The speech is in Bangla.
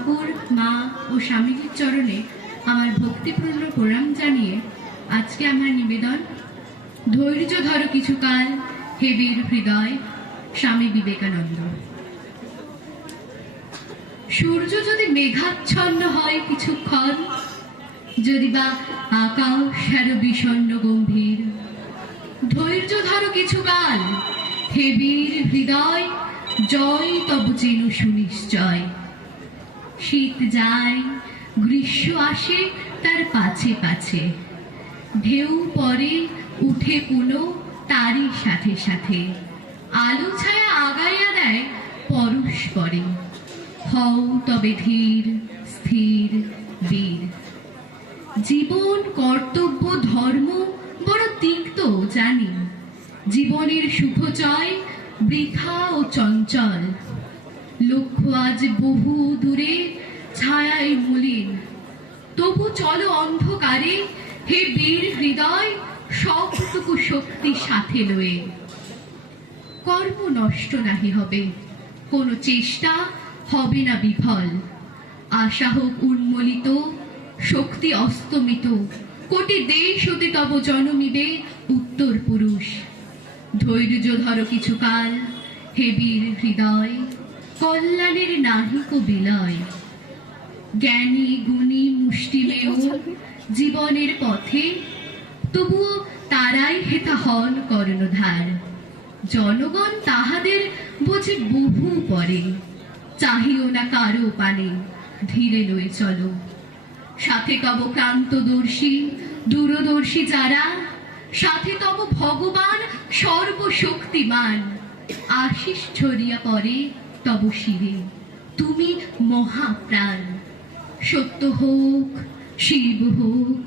ঠাকুর, মা ও স্বামীজির চরণে আমার ভক্তিপূর্ণ প্রণাম জানিয়ে আজকে আমার নিবেদন, ধৈর্য ধরো কিছুকাল হে বীর হৃদয়, স্বামী বিবেকানন্দ। সূর্য যদি মেঘাচ্ছন্ন হয় কিছুক্ষণ, যদি বা আকাশ আরো বিষণ্ণ গম্ভীর, ধৈর্য ধরো কিছুকাল হে বীর হৃদয়, জয় তব যেন সুনিশ্চয়। শীত যায়, গ্রীষ্ম আসে তার পাছে পাছে, ঢেউ পরে উঠে পুনো তারই সাথে সাথে, আলো ছায়া আগাইয়া দেয় পরস্পরে। হও তবে ধীর স্থির বীর। জীবন, কর্তব্য, ধর্ম বড় তিক্ত জানি, জীবনের শুভচয় বৃথা ও চঞ্চল। লক্ষ্য আজ বহু দূরে, ছায়ায় মলিন, তবু চলো অন্ধকারে হে বীর হৃদয়, সবটুকু শক্তি সাথে লয়ে। কর্ম নষ্ট নাহি হবে, কোনো চেষ্টা হবে না বিফল। আশা হোক উন্মলিত, শক্তি অস্তমিত, কোটি দেশ হতে তব জনমিবে উত্তর পুরুষ। ধৈর্য ধরো কিছুকাল হে বীর হৃদয়, কল্যাণের নাহিক বিলয়। জ্ঞানী গুণী মুষ্টিমেয় জীবনের পথে, তবুও তারাই হেথা হন কর্ণধার। জনগণ তাহাদের বোঝে বহু পরে, চাহিও না কারো পানে, ধীরে লয়ে চলো। সাথে তব ক্রান্তদর্শী দূরদর্শী যারা, সাথে তব ভগবান সর্বশক্তিমান। আশিস ছড়িয়া পড়ে তব শিরে, তুমি মহাপ্রাণ। সত্য হোক, শিব হোক,